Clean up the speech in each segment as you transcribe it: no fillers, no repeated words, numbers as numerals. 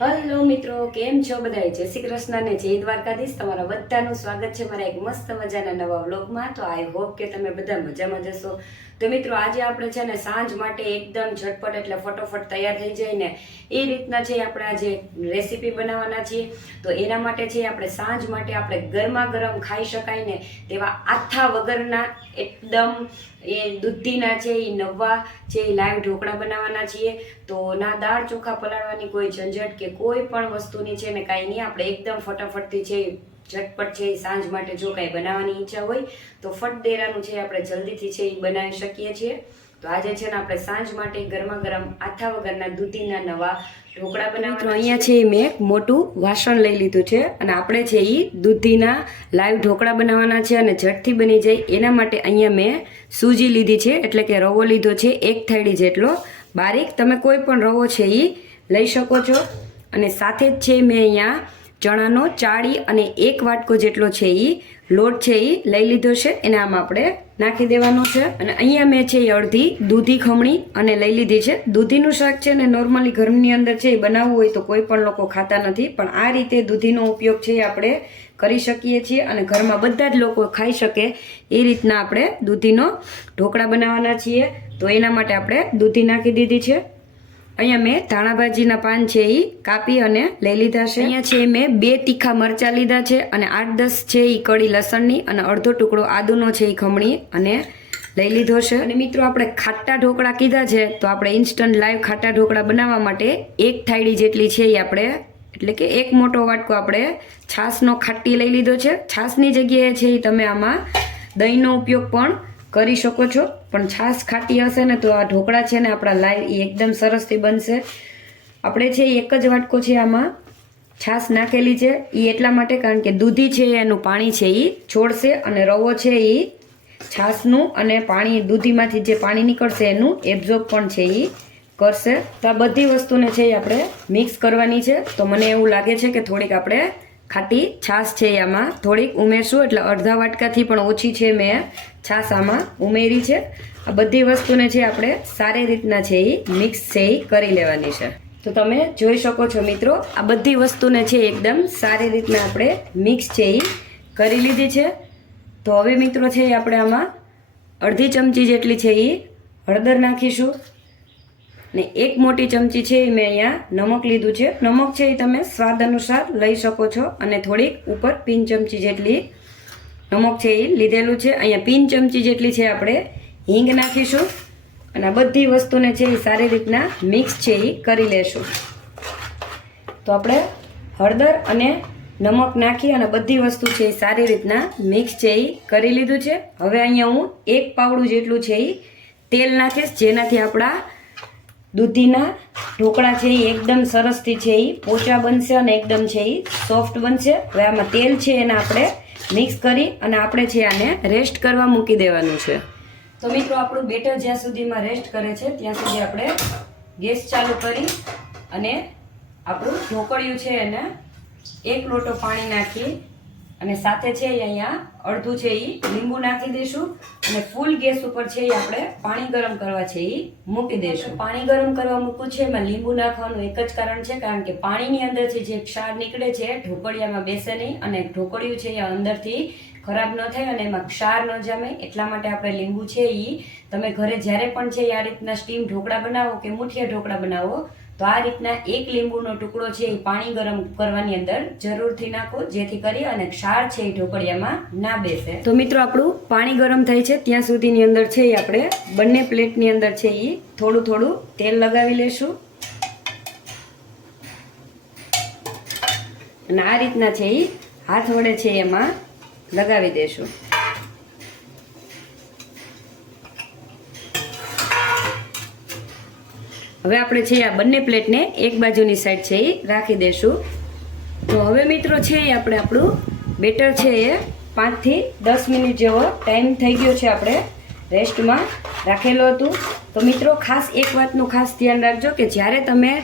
Hello મિત્રો, કેમ છો બધા? જય શ્રી કૃષ્ણ ને જય દ્વારકાધીશ. તમારા બધાનું સ્વાગત છે મારા એક મસ્ત મજાના નવા વ્લોગમાં. તો આઈ હોપ કે તમે બધા મજામાં જશો. તો મિત્રો, આજે આપણે છે ને સાંજ માટે એકદમ ઝટપટ એટલે ફટોફટ તૈયાર થઈ જાય ને એ રીતના છે આપણે આજે રેસીપી બનાવવાના છીએ. તો એના માટે છે આપણે સાંજ માટે આપણે ગરમા ગરમ ખાઈ શકાય ને તેવા આથા વગરના એકદમ એ દૂધીના છે એ નવા છે એ લાઈવ ઢોકળા બનાવવાના છીએ. તો ના દાળ ચોખા પલાળવાની કોઈ ઝંઝટ કે કોઈ પણ વસ્તુની છે ને કાંઈ નહીં. આપણે એકદમ ફટાફટથી છે ઝટપટ છે સાંજ માટે જો કાંઈ બનાવવાની ઈચ્છા હોય તો ફટ દેરાનું છે આપણે જલ્દીથી છે એ બનાવી શકીએ છીએ. તો આજે છે ને આપણે સાંજ માટે ગરમા ગરમ આથા વગરના દૂધીના નવા ઢોકળા બનાવવાના. અહીંયા છે મેં એક મોટું વાસણ લઈ લીધું છે અને આપણે છે એ દૂધીના લાઈવ ઢોકળા બનાવવાના છે અને ઝટથી બની જાય એના માટે અહીંયા મેં સૂજી લીધી છે, એટલે કે રવો લીધો છે 1 થાળી જેટલો બારીક. તમે કોઈ પણ રવો છે એ લઈ શકો છો. અને સાથે જ છે મેં અહીંયા ચણાનો ચાળી અને 1 વાટકો જેટલો છે એ લોટ છે એ લઈ લીધો છે, એને આમાં આપણે નાખી દેવાનો છે. અને અહીંયા મેં છે એ અડધી દૂધી ખમણી અને લઈ લીધી છે. દૂધીનું શાક છે ને નોર્મલી ઘરની અંદર છે એ બનાવવું હોય તો કોઈ પણ લોકો ખાતા નથી, પણ આ રીતે દૂધીનો ઉપયોગ છે એ આપણે કરી શકીએ છીએ અને ઘરમાં બધા જ લોકો ખાઈ શકે એ રીતના આપણે દૂધીનો ઢોકળા બનાવવાના છીએ. તો એના માટે આપણે દૂધી નાખી દીધી છે. અહીંયા મેં ધાણાભાજીના પાન છે એ કાપી અને લઈ લીધા છે. અહીંયા છે મેં 2 તીખા મરચાં લીધા છે અને 8-10 છે એ કળી લસણની અને અડધો ટુકડો આદુનો છે એ ખમણી અને લઈ લીધો છે. અને મિત્રો, આપણે ખાટા ઢોકળા કીધા છે તો આપણે ઇન્સ્ટન્ટ લાઈવ ખાટા ઢોકળા બનાવવા માટે 1 થાળી જેટલી છે એ આપણે એટલે કે 1 મોટો વાટકો આપણે છાશનો ખાટી લઈ લીધો છે. છાશની જગ્યાએ છે એ તમે આમાં દહીંનો ઉપયોગ પણ કરી શકો છો, પણ છાશ ખાટી હશે ને તો આ ઢોકળા છે ને આપણા લાઈવ એ એકદમ સરસથી બનશે. આપણે છે 1 જ વાટકો છે આમાં છાશ નાખેલી છે એ એટલા માટે કારણ કે દૂધી છે એનું પાણી છે એ છોડશે અને રવો છે એ છાશનું અને પાણી દૂધીમાંથી જે પાણી નીકળશે એનું એબ્ઝોર્બ પણ છે એ કરશે. તો આ બધી વસ્તુને છે એ આપણે મિક્સ કરવાની છે. તો મને એવું લાગે છે કે થોડીક આપણે ખાટી છાશ છે આમાં થોડીક ઉમેરશું, એટલે અડધા વાટકાથી પણ ઓછી છે મેં છાશ આમાં ઉમેરી છે. આ બધી વસ્તુને છે આપણે સારી રીતના છે એ મિક્સ છે એ કરી લેવાની છે. તો તમે જોઈ શકો છો મિત્રો, આ બધી વસ્તુને છે એકદમ સારી રીતના આપણે મિક્સ છે એ કરી લીધી છે. તો હવે મિત્રો છે આપણે આમાં અડધી ચમચી જેટલી છે એ હળદર નાખીશું ને 1 મોટી ચમચી છે એ મેં અહીંયા નમક લીધું છે. નમક છે એ તમે સ્વાદ અનુસાર લઈ શકો છો અને થોડીક ઉપર 1 ચમચી જેટલી નમક છે એ લીધેલું છે. અહીંયા 1 ચમચી જેટલી છે આપણે હિંગ નાખીશું અને આ બધી વસ્તુને છે એ સારી રીતના મિક્સ છે એ કરી લેશું. તો આપણે હળદર અને નમક નાખી અને બધી વસ્તુ છે એ સારી રીતના મિક્સ છે એ કરી લીધું છે. હવે અહીંયા હું 1 પાવડું જેટલું છે એ તેલ નાખીશ, જેનાથી આપણા દૂધીના ઢોકળા છે એ એકદમ સરસથી છે એ પોચા બનશે અને એકદમ છે એ સોફ્ટ બનશે. હવે આમાં તેલ છે એને આપણે મિક્સ કરી અને આપણે છે આને રેસ્ટ કરવા મૂકી દેવાનું છે. તો મિત્રો, આપણું બેટર જ્યાં સુધીમાં રેસ્ટ કરે છે ત્યાં સુધી આપણે ગેસ ચાલુ કરી અને આપણું ઢોકળિયું છે એને 1 લોટો પાણી નાખી અને સાથે છે અહીંયા અડધું છે એ લીંબુ નાખી દઈશું અને ફૂલ ગેસ ઉપર છે એ આપણે પાણી ગરમ કરવા છે એ મૂકી દઈશું. પાણી ગરમ કરવા મૂકવું છે એમાં લીંબુ નાખવાનું એક જ કારણ છે, કારણ કે પાણીની અંદરથી જે ક્ષાર નીકળે છે ઢોકળિયામાં બેસે નહીં અને ઢોકળિયું છે એ અંદરથી ખરાબ ન થાય અને એમાં ક્ષાર ન જામે એટલા માટે આપણે લીંબુ છે એ તમે ઘરે જ્યારે પણ છે આ રીતના સ્ટીમ ઢોકળા બનાવો કે મુઠિયા ઢોકળા બનાવો તો આ રીતના 1 લીંબુનો ટુકડો છે એ પાણી ગરમ કરવાની અંદર જરૂરથી નાખો, જેથી કરી અને ક્ષાર છે એ ઢોકળિયામાં ના બેસે. તો મિત્રો, આપણું પાણી ગરમ થાય છે ત્યાં સુધીની અંદર છે એ આપણે બંને પ્લેટની અંદર છે એ થોડું થોડું તેલ લગાવી લેશું અને આ રીતના છે એ હાથ વડે છે એમાં લગાવી દેશું. હવે આપણે છે આ બંને પ્લેટને એક બાજુની સાઈડ છે એ રાખી દેશું. તો હવે મિત્રો છે એ આપણે આપણું બેટર છે એ 5 થી 10 મિનિટ જેવો ટાઈમ થઈ ગયો છે આપણે રેસ્ટમાં રાખેલું હતું. તો મિત્રો, ખાસ એક વાતનું ખાસ ધ્યાન રાખજો કે જ્યારે તમે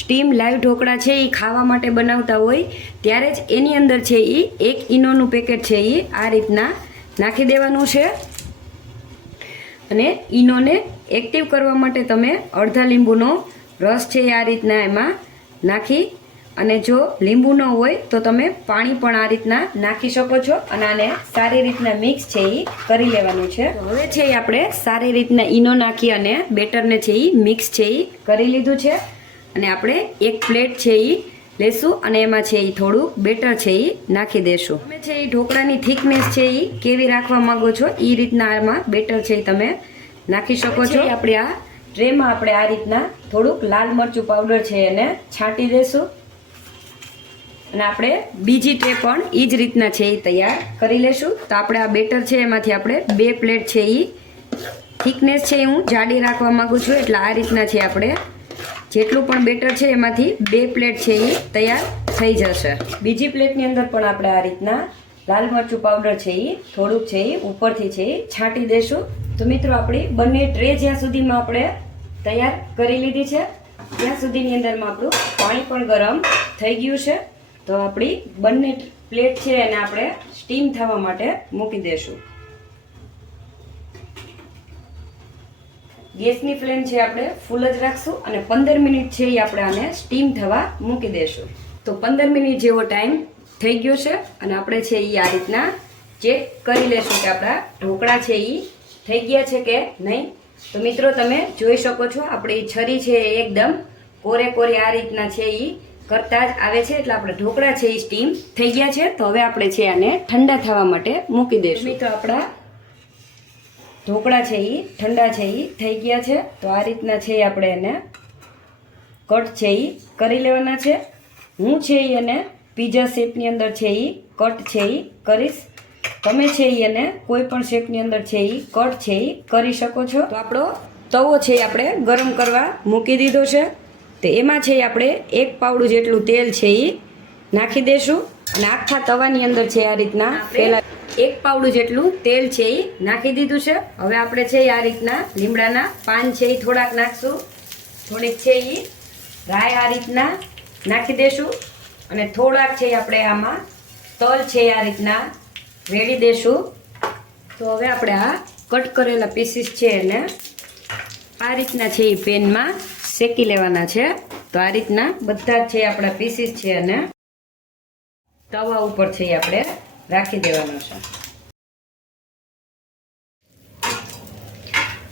સ્ટીમ લાઈવ ઢોકળા છે એ ખાવા માટે બનાવતા હોય ત્યારે જ એની અંદર છે એ 1 ઈનોનું પેકેટ છે એ આ રીતના નાખી દેવાનું છે અને ઈનોને એક્ટિવ કરવા માટે તમે અડધા લીંબુનો રસ છે આ રીતના એમાં નાખી અને જો લીંબુ ન હોય તો તમે પાણી પણ આ રીતના નાખી શકો છો અને આને સારી રીતના મિક્સ છે એ કરી લેવાનું છે. હવે છે એ આપણે સારી રીતના ઈનો નાખી અને બેટરને છે એ મિક્સ છે એ કરી લીધું છે. અને આપણે એક પ્લેટ છે એ લેશું અને એમાં છે એ થોડું બેટર છે એ નાખી દેશું. તમે છે એ ઢોકળાની થિકનેસ છે એ કેવી રાખવા માંગો છો એ રીતના આમાં બેટર છે એ તમે નાખી શકો છો. આપણે આ ટ્રેમાં આપણે આ રીતના થોડુંક લાલ મરચું પાવડર છે એને છાંટી દેશું અને આપણે બીજી ટ્રે પણ એ જ રીતના છે એ તૈયાર કરી લેશું. તો આપણે આ બેટર છે એમાંથી આપણે 2 પ્લેટ છે એ થિકનેસ છે હું જાડી રાખવા માંગુ છું એટલે આ રીતના છે આપણે જેટલું પણ બેટર છે એમાંથી 2 પ્લેટ છે એ તૈયાર થઈ જશે. બીજી પ્લેટની અંદર પણ આપણે આ રીતના લાલ મરચું પાવડર છે એ થોડુંક છે એ ઉપરથી છે એ છાંટી દેશું. તો મિત્રો આપણી બંને ટ્રે જ્યાં સુધીમાં આપણે તૈયાર કરી લીધી છે ત્યાં સુધીની અંદરમાં આપણું પાણી પણ ગરમ થઈ ગયું છે. તો આપણી બંને પ્લેટ છે એને આપણે સ્ટીમ થવા માટે મૂકી દેશું. ગેસની ફ્લેમ છે આપણે ફૂલ જ રાખશું અને 15 મિનિટ છે એ આપણે આને સ્ટીમ થવા મૂકી દેશું. તો 15 મિનિટ જેવો ટાઈમ થઈ ગયો છે અને આપણે છે એ આ રીતના ચેક કરી લેશું કે આપણા ઢોકળા છે એ થઈ ગયા છે કે નહીં. તો મિત્રો તમે જોઈ શકો છો આપણી છરી છે એ એકદમ કોરે આ રીતના છે એ કરતા જ આવે છે એટલે આપણે ઢોકળા છે એ સ્ટીમ થઈ ગયા છે. તો હવે આપણે છે આને ઠંડા થવા માટે મૂકી દઈશું. મિત્રો આપણા ઢોકળા છે એ ઠંડા છે એ થઈ ગયા છે. તો આ રીતના છે આપણે એને કટ છે એ કરી લેવાના છે. હું છે એને પીઝા શેપની અંદર છે એ કટ છે એ કરીશ. તમે છે એને કોઈ પણ શેપની અંદર છે એ કટ છે એ કરી શકો છો. તો આપણો તવો છે એ આપણે ગરમ કરવા મૂકી દીધો છે. તો એમાં છે આપણે 1 પાવડું જેટલું તેલ છે એ નાખી દેશું અને આખા તવાની અંદર છે આ રીતના પહેલા 1 પાવડું જેટલું તેલ છે એ નાખી દીધું છે. હવે આપણે છે આ રીતના લીમડાના પાન છે એ થોડાક નાખશું. થોડીક છે એ રાઈ આ રીતના નાખી દેશું અને થોડાક છે આપણે આમાં તલ છે આ રીતના રેડી દેશું. તો હવે આપણે આ કટ કરેલા પીસીસ છે એને આ રીતના છે એ પેનમાં શેકી લેવાના છે. તો આ રીતના બધા જ છે આપણા પીસીસ છે અને તવા ઉપર છે એ આપણે રાખી દેવાનો છે.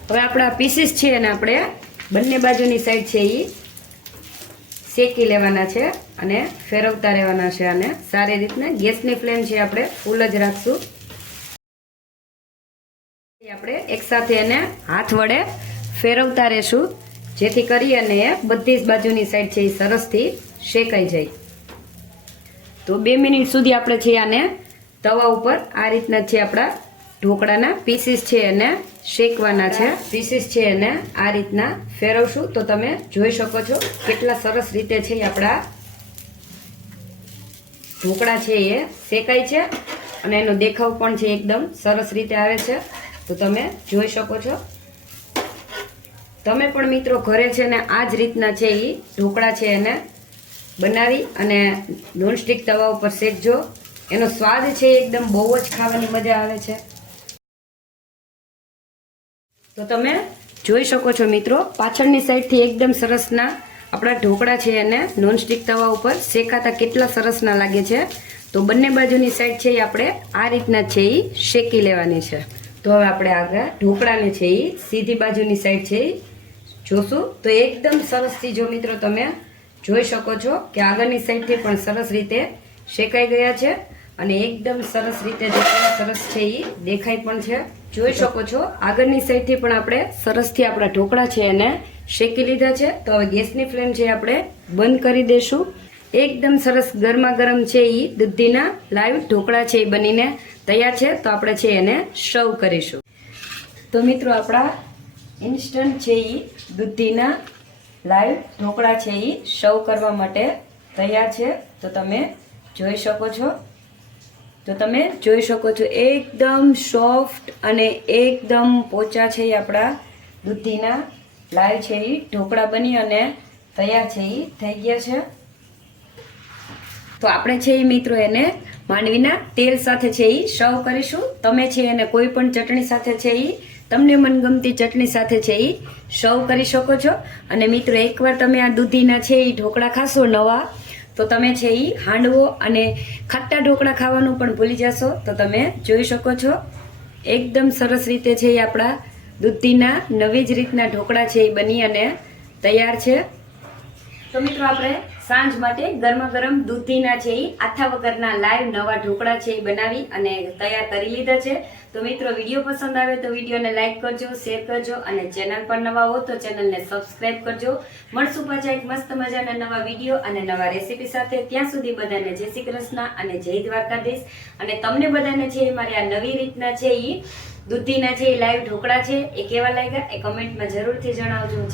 હવે આપણા પીસીસ છે અને આપણે બંને બાજુની સાઈડ છે એ શેકી લેવાના છે અને ફેરવતા રહેવાના છે. અને સારી રીતના ગેસની ફ્લેમ છે આપણે ફૂલ જ રાખશું. આપણે એકસાથે એને હાથ વડે ફેરવતા રહેશું જેથી કરી અને બધી જ બાજુની સાઈડ છે એ સરસથી શેકાઈ જાય. તો 2 મિનિટ સુધી આપણે છે આને તવા ઉપર આ રીતના છે આપણા ઢોકળાના પીસીસ છે એને શેકવાના છે. પીસીસ છે એને આ રીતના ફેરવશું તો તમે જોઈ શકો છો કેટલા સરસ રીતે છે આપણા ઢોકળા છે એ શેકાય છે અને એનો દેખાવ પણ છે એકદમ સરસ રીતે આવે છે. તો તમે જોઈ શકો છો. તમે પણ મિત્રો ઘરે છે ને આ જ રીતના છે એ ઢોકળા છે એને બનાવી અને નોનસ્ટિક તવા ઉપર શેકજો. એનો સ્વાદ છે એકદમ બહુ જ ખાવાની મજા આવે છે. તો તમે જોઈ શકો છો મિત્રો પાછળની સાઈડથી એકદમ સરસના આપણા ઢોકળા છે એને નોનસ્ટિક તવા ઉપર શેકાતા કેટલા સરસના લાગે છે. તો બંને બાજુની સાઈડ છે એ આપણે આ રીતના છે એ શેકી લેવાની છે. તો હવે આપણે આગળ ઢોકળાને છે એ સીધી બાજુની સાઈડ છે એ જોશું તો એકદમ સરસથી જો મિત્રો તમે જોઈ શકો છો કે આગળની સાઈડથી પણ સરસ રીતે શેકાઈ ગયા છે અને એકદમ સરસ રીતે સરસ છે એ દેખાય પણ છે. જોઈ શકો છો આગળની સાઈડથી પણ આપણે સરસથી આપણા ઢોકળા છે એને શેકી લીધા છે. તો હવે ગેસની ફ્લેમ છે આપણે બંધ કરી દેશું. એકદમ સરસ ગરમા ગરમ છે એ દૂધીના લાઈવ ઢોકળા છે એ બનીને તૈયાર છે. તો આપણે છે એને સર્વ કરીશું. તો મિત્રો આપણા ઇન્સ્ટન્ટ છે એ દૂધીના લાઈવ ઢોકળા છે એ સર્વ કરવા માટે તૈયાર છે. તો તમે જોઈ શકો છો. એકદમ સોફ્ટ અને એકદમ પોચા છે એ આપણા દૂધીના લાઈવ છે એ ઢોકળા બની અને તૈયાર છે એ થઈ ગયા છે. તો આપણે છે એ મિત્રો એને માંડવીના તેલ સાથે છે એ સર્વ કરીશું. તમે છે એને કોઈ પણ ચટણી સાથે છે એ તમને મનગમતી ચટણી સાથે છે એ સર્વ કરી શકો છો. અને મિત્રો એકવાર તમે આ દૂધીના છે એ ઢોકળા ખાશો નવા તો તમે છે એ હાંડવો અને ખટ્ટા ઢોકળા ખાવાનું પણ ભૂલી જશો. તો તમે જોઈ શકો છો એકદમ સરસ રીતે છે એ આપણા દૂધીના નવી જ રીતના ઢોકળા છે એ બની અને તૈયાર છે. તો મિત્રો આપણે સાંજ માટે ગરમા ગરમ દૂધીના છે એ આથા વગરના લાઈવ નવા ઢોકળા છે એ બનાવી અને તૈયાર કરી લીધા છે. તો મિત્રો વિડીયો પસંદ આવે તો વિડીયોને લાઈક કરજો, શેર કરજો અને ચેનલ પર નવા હો તો ચેનલને સબસ્ક્રાઈબ કરજો. મળશું પાછા એક મસ્ત મજાના નવા વિડીયો અને નવા રેસીપી સાથે. ત્યાં સુધી બધાને જય શ્રી કૃષ્ણ અને જય દ્વારકાધીશ. અને તમને બધાને છે મારી આ નવી રીતના છે એ દૂધીના છે એ લાઈવ ઢોકળા છે એ કેવા લાગ્યા એ કમેન્ટમાં જરૂરથી જણાવજો.